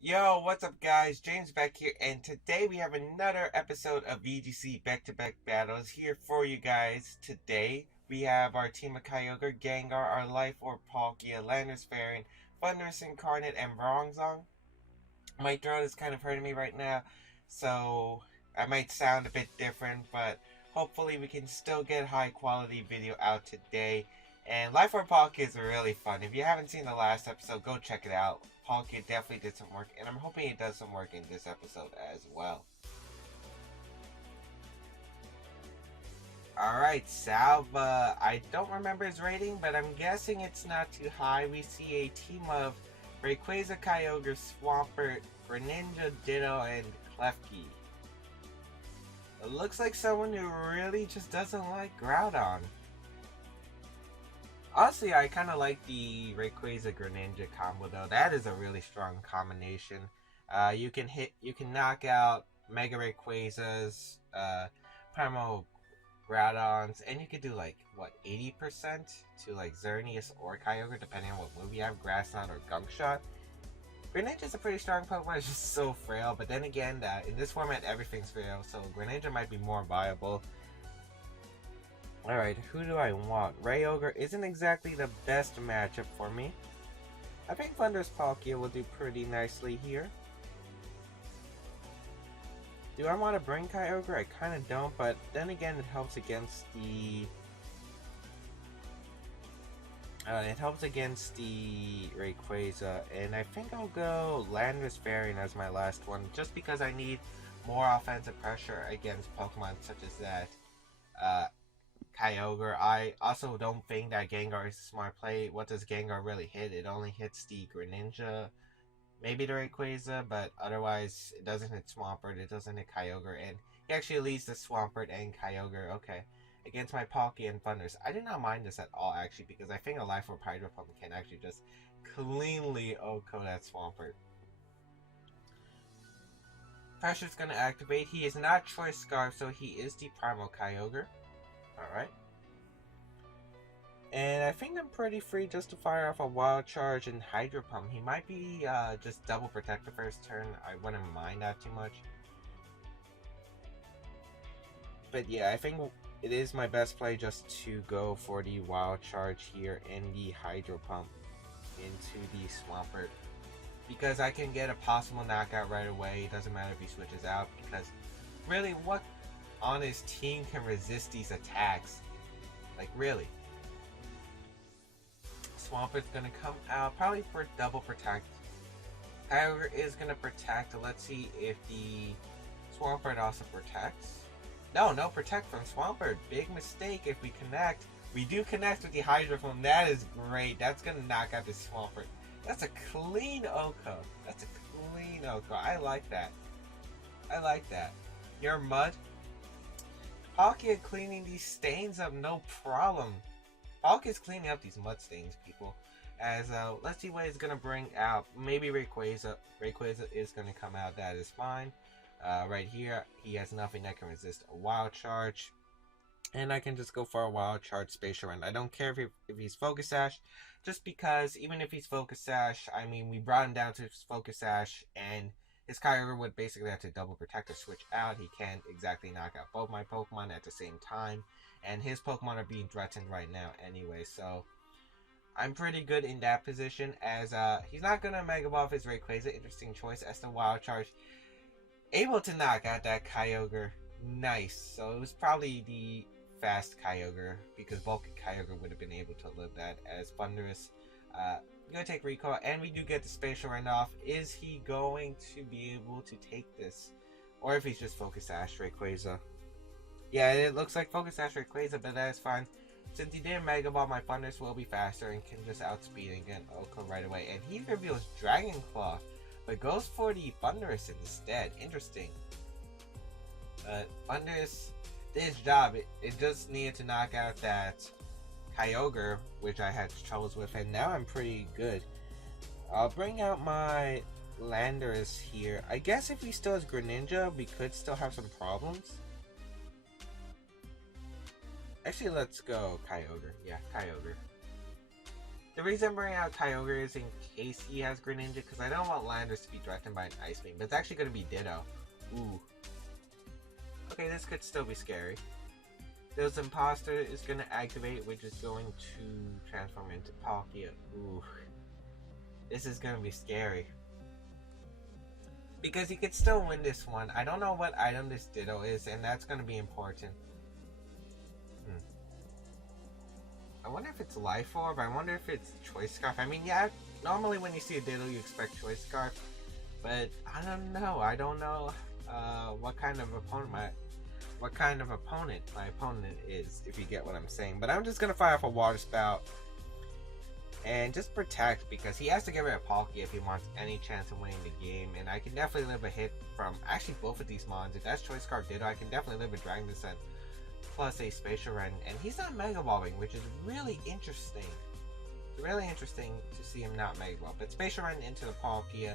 Yo, what's up guys? James Baek here, and today we have another episode of VGC back-to-back battles here for you guys. Today we have our team of Kyogre, Gengar, our Life Orb Palkia, Landorus Fairy, Thunderous Incarnate, and Bronzong. My throat is kind of hurting me right now, so I might sound a bit different, but hopefully we can still get high quality video out today. And Life for Palkia is really fun. If you haven't seen the last episode, go check it out. Palkia definitely did some work, and I'm hoping it does some work in this episode as well. Alright, Salva. I don't remember his rating, but I'm guessing it's not too high. We see a team of Rayquaza, Kyogre, Swampert, Greninja, Ditto, and Klefki. It looks like someone who really just doesn't like Groudon. Honestly, I kind of like the Rayquaza Greninja combo though. That is a really strong combination. You can knock out Mega Rayquazas, Primal Groudons, and you could do like what 80% to like Xerneas or Kyogre, depending on what move you have, Grass Knot or Gunk Shot. Greninja's a pretty strong Pokemon. It's just so frail, but then again, in this format, everything's frail, so Greninja might be more viable. Alright, who do I want? Kyogre isn't exactly the best matchup for me. I think Thunderous Palkia will do pretty nicely here. Do I want to bring Kyogre? I kind of don't, but then again, it helps against the Rayquaza, and I think I'll go Landorus Fairy as my last one, just because I need more offensive pressure against Pokemon such as that. Kyogre. I also don't think that Gengar is a smart play. What does Gengar really hit? It only hits the Greninja, maybe the Rayquaza, but otherwise it doesn't hit Swampert, it doesn't hit Kyogre, and he actually leads the Swampert and Kyogre. Okay. Against my Palkia and Thunders. I did not mind this at all, actually, because I think a Life Orb Hydro Pump can actually just cleanly OHKO that Swampert. Pressure's gonna activate. He is not Choice Scarf, so he is the Primal Kyogre. Alright. And I think I'm pretty free just to fire off a Wild Charge and Hydro Pump. He might be just double protect the first turn. I wouldn't mind that too much. But yeah, I think it is my best play just to go for the Wild Charge here and the Hydro Pump into the Swampert. Because I can get a possible knockout right away. It doesn't matter if he switches out. Because really, what on his team can resist these attacks? Like, really? Swampert's gonna come out probably for double protect. Kyogre is gonna protect. Let's see if the Swampert also protects. No, no protect from Swampert. Big mistake if we connect. We do connect with the Hydro Pump. That is great. That's gonna knock out the Swampert. That's a clean OHKO. That's a clean OHKO. I like that. I like that. Your Mud. Palkia cleaning these stains up, no problem. Palkia's cleaning up these mud stains, people. As let's see what he's gonna bring out. Maybe Rayquaza. Rayquaza is gonna come out. That is fine. Right here, he has nothing that can resist a Wild Charge, and I can just go for a Wild Charge Spatial Rend. I don't care if he's Focus Sash, just because even if he's Focus Sash, I mean, we brought him down to his Focus Sash, and his Kyogre would basically have to double protect or switch out. He can't exactly knock out both my Pokemon at the same time, and his Pokemon are being threatened right now anyway, so I'm pretty good in that position, as he's not gonna Mega Ball his Rayquaza. Interesting choice as the Wild Charge. Able to knock out that Kyogre. Nice. So it was probably the fast Kyogre, because bulky Kyogre would have been able to live that. As Thunderous gonna take recoil, and we do get the Spatial Rend off. Is he going to be able to take this? Or if he's just Focus Sash Rayquaza. Yeah, it looks like Focus Sash Rayquaza, but that is fine. Since he didn't Mega Ball, my Thunders will be faster and can just outspeed and get OHKO right away. And he reveals Dragon Claw, but goes for the Thunderous instead. Interesting. Thunderous did his job. It just needed to knock out that Kyogre, which I had troubles with, and now I'm pretty good. I'll bring out my Landorus here. I guess if he still has Greninja, we could still have some problems. Actually, let's go Kyogre. Yeah, Kyogre. The reason I'm bringing out Kyogre is in case he has Greninja, because I don't want Landers to be threatened by an Ice Beam, but it's actually going to be Ditto. Ooh. Okay, this could still be scary. This Imposter is going to activate, which is going to transform into Palkia. Ooh. This is going to be scary. Because he could still win this one. I don't know what item this Ditto is, and that's going to be important. I wonder if it's Life Orb. I wonder if it's Choice Scarf. I mean, yeah, normally when you see a Ditto, you expect Choice Scarf. But I don't know. I don't know what kind of opponent my opponent is, if you get what I'm saying. But I'm just going to fire off a Water Spout and just protect, because he has to get rid of Palkia if he wants any chance of winning the game. And I can definitely live a hit from actually both of these mons. If that's Choice Scarf Ditto, I can definitely live a Dragon Descent plus a Spatial Rend, and he's not Mega Evolving, which is really interesting. It's really interesting to see him not Mega Evolve. But Spatial Rend into the Palkia,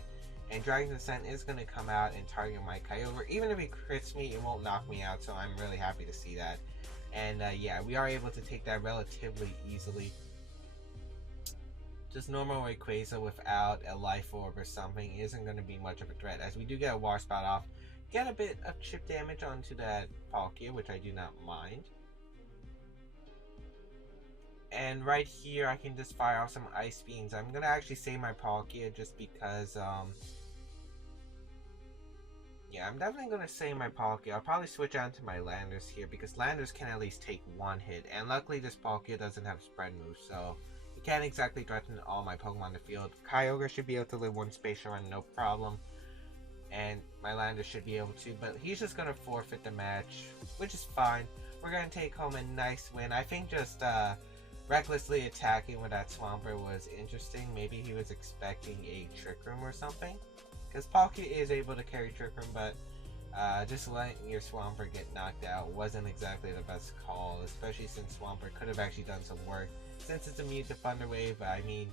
and Dragon Descent is going to come out and target my Kyogre. Even if he crits me, it won't knock me out, so I'm really happy to see that. And yeah, we are able to take that relatively easily. Just normal Rayquaza without a Life Orb or something isn't going to be much of a threat, as we do get a Water Spout off. Get a bit of chip damage onto that Palkia, which I do not mind. And right here, I can just fire off some Ice Beams. I'm going to actually save my Palkia just because, yeah, I'm definitely going to save my Palkia. I'll probably switch on to my Landers here, because Landers can at least take one hit. And luckily, this Palkia doesn't have spread moves, so he can't exactly threaten all my Pokemon in the field. Kyogre should be able to live one Spatial Run, no problem. And my Lander should be able to, but he's just going to forfeit the match, which is fine. We're going to take home a nice win. I think just recklessly attacking with that Swampert was interesting. Maybe he was expecting a Trick Room or something, because Palkia is able to carry Trick Room, but just letting your Swampert get knocked out wasn't exactly the best call, especially since Swampert could have actually done some work. Since it's immune to Thunder Wave, I mean,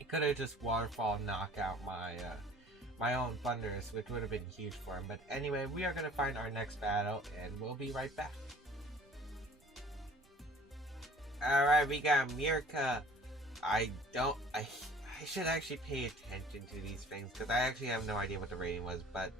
it could have just Waterfall knock out my own Thunders, which would have been huge for him. But anyway, we are going to find our next battle, and we'll be right back. Alright, we got Mirka. I should actually pay attention to these things, because I actually have no idea what the rating was, but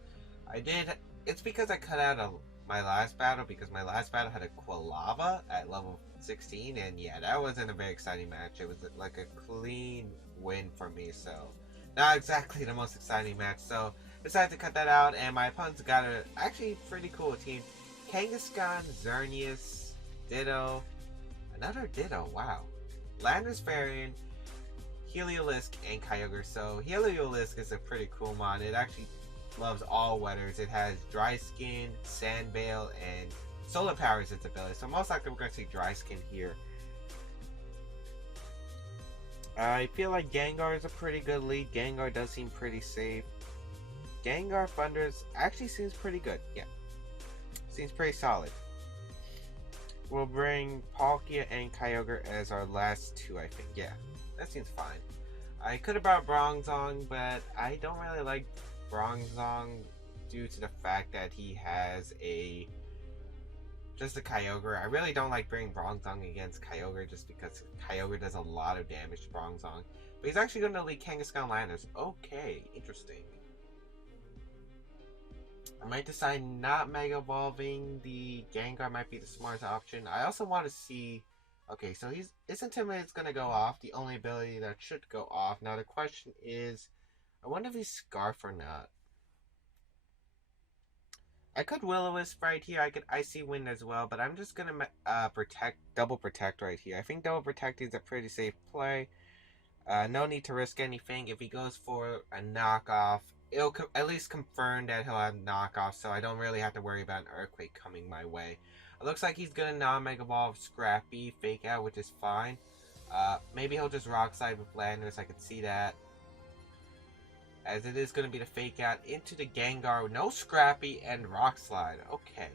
I did. It's because I cut out my last battle, because my last battle had a Quilava at level 16, and yeah, that wasn't a very exciting match. It was like a clean win for me, so not exactly the most exciting match, so decided to cut that out, and my opponent's got a actually pretty cool team. Kangaskhan, Xerneas, Ditto, another Ditto, wow. Landers Farian, Heliolisk, and Kyogre. So Heliolisk is a pretty cool mod. It actually loves all weathers. It has Dry Skin, Sand Veil, and Solar Power is its ability. So most likely we're going to see Dry Skin here. I feel like Gengar is a pretty good lead. Gengar does seem pretty safe. Gengar Thunders actually seems pretty good. Yeah. Seems pretty solid. We'll bring Palkia and Kyogre as our last two, I think. Yeah. That seems fine. I could have brought Bronzong, but I don't really like Bronzong due to the fact that he has just a Kyogre. I really don't like bringing Bronzong against Kyogre just because Kyogre does a lot of damage to Bronzong. But he's actually going to lead Kangaskhan Landers. Okay, interesting. I might decide not Mega Evolving. The Gengar might be the smartest option. I also want to see... Okay, so his Intimidate's going to go off. The only ability that should go off. Now the question is, I wonder if he's Scarf or not. I could Will-O-Wisp right here. I could Icy Wind as well, but I'm just going to Double Protect right here. I think Double Protect is a pretty safe play. No need to risk anything. If he goes for a knockoff, it'll at least confirm that he'll have knockoff, so I don't really have to worry about an Earthquake coming my way. It looks like he's going to non-Mega Evolve Scrappy, Fake Out, which is fine. Maybe he'll just Rock Slide with Landers. I can see that. As it is going to be the Fake Out into the Gengar. No Scrappy and Rock Slide. Okay.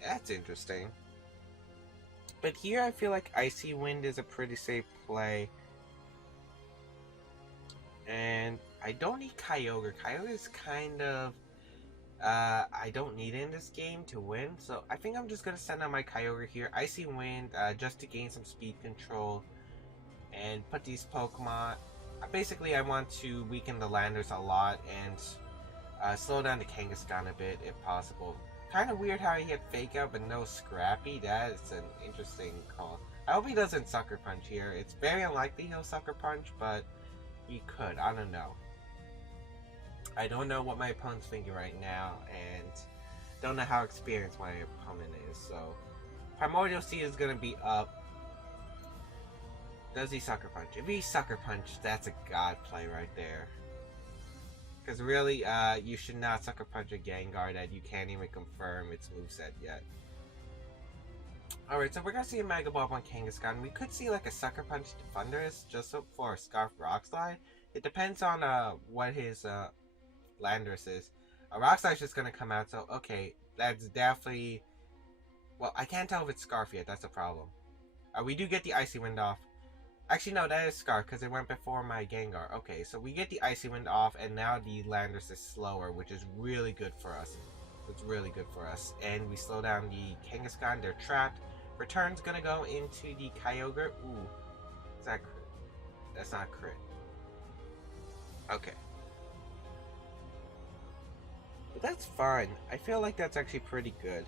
That's interesting. But here I feel like Icy Wind is a pretty safe play. And I don't need Kyogre. Kyogre is kind of... I don't need it in this game to win. So I think I'm just going to send out my Kyogre here. Icy Wind just to gain some speed control. and put these Pokemon. Basically, I want to weaken the landers a lot and slow down the Kangaskhan a bit if possible. Kind of weird how he had Fake Out but no Scrappy. That is an interesting call. I hope he doesn't Sucker Punch here. It's very unlikely he'll Sucker Punch, but he could. I don't know. I don't know what my opponent's thinking right now, and don't know how experienced my opponent is. So, Primordial Seed is going to be up. Does he Sucker Punch? If he Sucker Punch, that's a god play right there. Because really, you should not Sucker Punch a Gengar that you can't even confirm its moveset yet. Alright, so we're going to see a Mega Ball on Kangaskhan. We could see like a Sucker Punch to Thundurus just for a Scarf Rock Slide. It depends on what his Landorus is. A Rock Slide is just going to come out, so okay, that's definitely... Well, I can't tell if it's Scarf yet, that's a problem. We do get the Icy Wind off. Actually, no, that is Scarf, because it went before my Gengar. Okay, so we get the Icy Wind off, and now the Landorus is slower, which is really good for us. It's really good for us. And we slow down the Kangaskhan, they're trapped. Return's gonna go into the Kyogre. Ooh, is that crit? That's not crit. Okay. But that's fine. I feel like that's actually pretty good.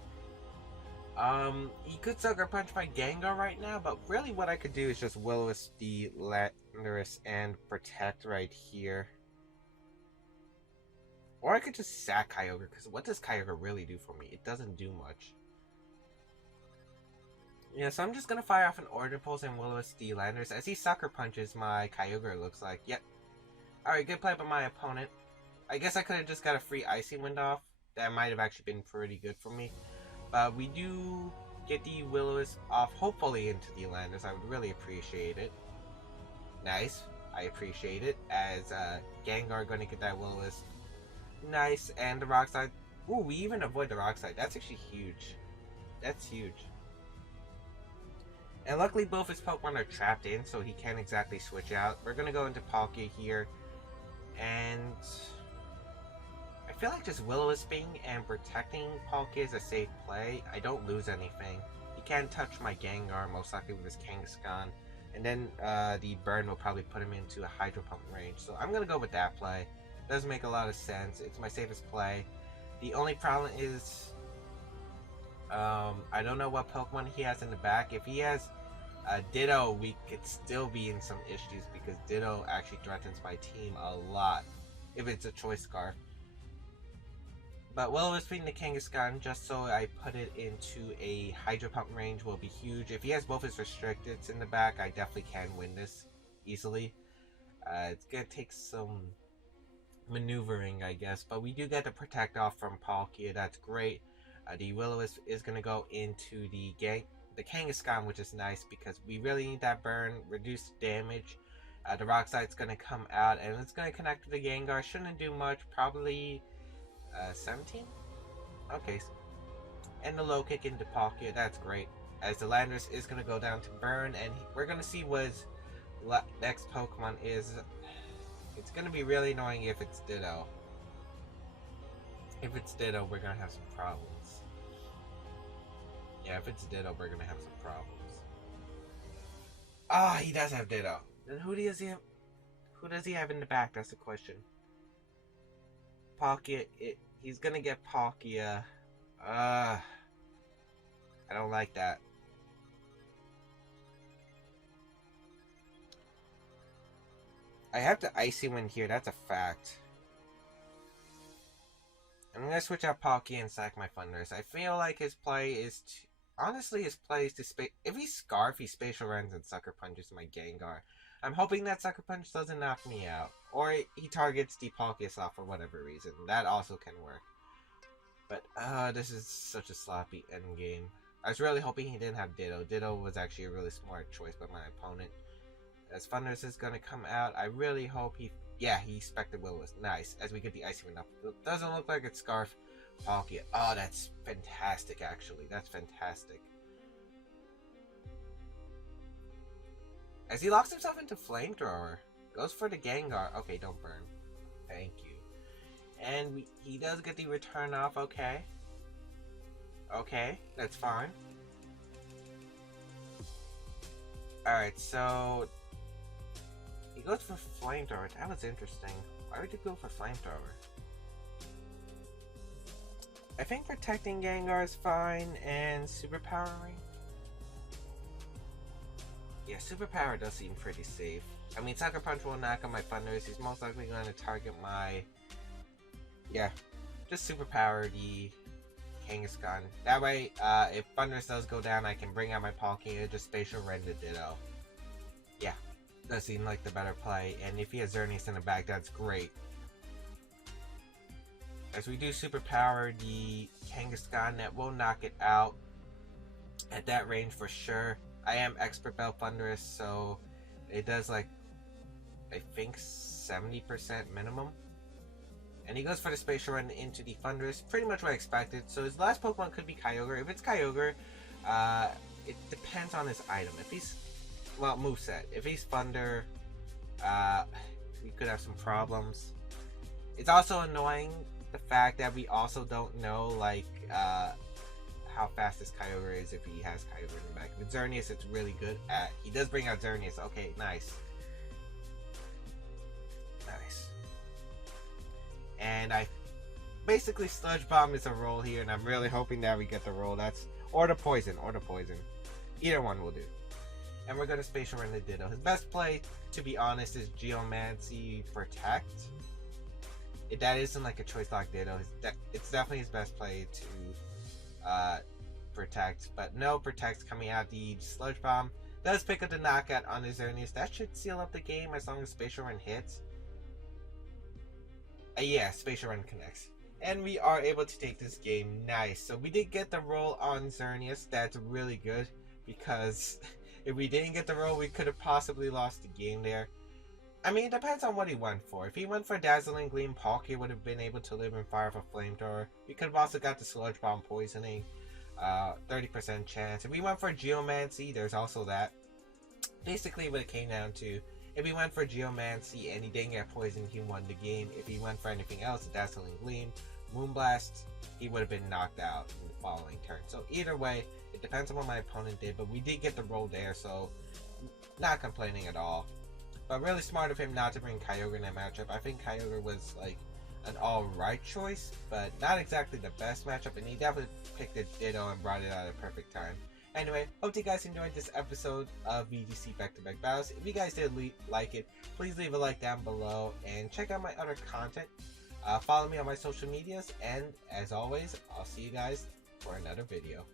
He could Sucker Punch my Gengar right now, but really what I could do is just Will-O-Wisp the Landorus and Protect right here. Or I could just sack Kyogre, because what does Kyogre really do for me? It doesn't do much. Yeah, so I'm just gonna fire off an Order Pulse and Will-O-Wisp the Landorus. As he Sucker Punches my Kyogre, it looks like. Yep. Alright, good play by my opponent. I guess I could have just got a free Icy Wind off. That might have actually been pretty good for me. But we do get the Will-O-Wisp off, hopefully into the Landorus. I would really appreciate it. Nice. I appreciate it. As Gengar going to get that Will-O-Wisp. Nice. And the Rock Slide. Ooh, we even avoid the Rock Slide. That's actually huge. That's huge. And luckily both his Pokemon are trapped in, so he can't exactly switch out. We're going to go into Palkia here. And... I feel like just Will-O-Wisping and protecting Palkia is a safe play. I don't lose anything. He can't touch my Gengar, most likely with his Kangaskhan. And then the burn will probably put him into a Hydro Pump range. So I'm going to go with that play. Does make a lot of sense. It's my safest play. The only problem is... I don't know what Pokemon he has in the back. If he has Ditto, we could still be in some issues because Ditto actually threatens my team a lot. If it's a Choice Scarf. But Will-O-Wisping the Kangaskhan, just so I put it into a Hydro Pump range, will be huge. If he has both his Restricteds in the back, I definitely can win this easily. It's going to take some maneuvering, I guess. But we do get the Protect off from Palkia. That's great. The Will-O-Wisp is going to go into the Kangaskhan, which is nice because we really need that burn, reduce damage. The Rock Slide's going to come out, and it's going to connect with the Gengar. Shouldn't do much, probably... 17? Okay. And the low kick into Palkia, that's great. As the Landorus is going to go down to burn, and we're going to see what his next Pokemon is. It's going to be really annoying if it's Ditto. If it's Ditto, we're going to have some problems. Yeah, if it's Ditto, we're going to have some problems. Ah, he does have Ditto. Then who does he have in the back? That's the question. Palkia, he's gonna get Palkia. I don't like that. I have to Icy Wind here, that's a fact. I'm gonna switch out Palkia and sack my Thundurus. I feel like his play is honestly, his play is to if he Scarf, he Spatial Runs and Sucker Punches my Gengar. I'm hoping that Sucker Punch doesn't knock me out. Or he targets the Palkia Slot for whatever reason. That also can work. But, this is such a sloppy endgame. I was really hoping he didn't have Ditto. Ditto was actually a really smart choice by my opponent. As Thundurus is going to come out, I really hope he... Yeah, he expected Will-O-Wisp. Nice. As we get the Icy Wind up. It doesn't look like it's Scarf Palkia. Oh, that's fantastic, actually. That's fantastic. As he locks himself into Flamethrower. Goes for the Gengar. Okay, don't burn. Thank you. And he does get the return off. Okay. Okay, that's fine. Alright, so... He goes for Flamethrower. That was interesting. Why would you go for Flamethrower? I think protecting Gengar is fine, and superpowering. Yeah, superpower does seem pretty safe. I mean, Sucker Punch will knock on my Thunders. He's most likely going to target my... Yeah, just superpower the Kangaskhan. That way, if Thunders does go down, I can bring out my Palkia and just Spatial Rend the Ditto. Yeah, does seem like the better play. And if he has Xerneas in the back, that's great. As we do superpower the Kangaskhan, that will knock it out at that range for sure. I am Expert Belt Thunderous, so it does like, I think 70% minimum. And he goes for the Spatial Run into the Thunderous, pretty much what I expected. So his last Pokemon could be Kyogre. If it's Kyogre, it depends on his item. If he's, well, moveset. If he's Thunder, we could have some problems. It's also annoying the fact that we also don't know, like, how fast this Kyogre is if he has Kyogre in the back. With Xerneas, it's really good at... He does bring out Xerneas. Okay, nice. Nice. And I... Basically, Sludge Bomb is a roll here, and I'm really hoping that we get the roll. That's... Or the Poison. Or the Poison. Either one will do. And we're going to Spatial Rend the Ditto. His best play, to be honest, is Geomancy Protect. If that isn't like a Choice Lock Ditto, it's definitely his best play to... protect, but no protects coming out. The Sludge Bomb does pick up the knockout on his Xerneas. That should seal up the game as long as Spatial Run hits. Yeah, Spatial Run connects. And we are able to take this game. Nice. So we did get the roll on Xerneas. That's really good, because if we didn't get the roll, we could have possibly lost the game there. I mean, it depends on what he went for. If he went for Dazzling Gleam, Palkia would have been able to live in fire for Flamethrower. We could have also got the Sludge Bomb poisoning. 30% chance. If we went for Geomancy, there's also that. Basically, what it came down to, if he went for Geomancy and he didn't get poisoned, he won the game. If he went for anything else, Dazzling Gleam, Moonblast, he would have been knocked out in the following turn. So either way, it depends on what my opponent did, but we did get the roll there, so not complaining at all. But really smart of him not to bring Kyogre in that matchup. I think Kyogre was like an alright choice, but not exactly the best matchup, and he definitely picked a Ditto and brought it out at a perfect time. Anyway, hope you guys enjoyed this episode of VGC Back-to-Back Battles. If you guys did like it, please leave a like down below, and check out my other content. Follow me on my social medias, and as always, I'll see you guys for another video.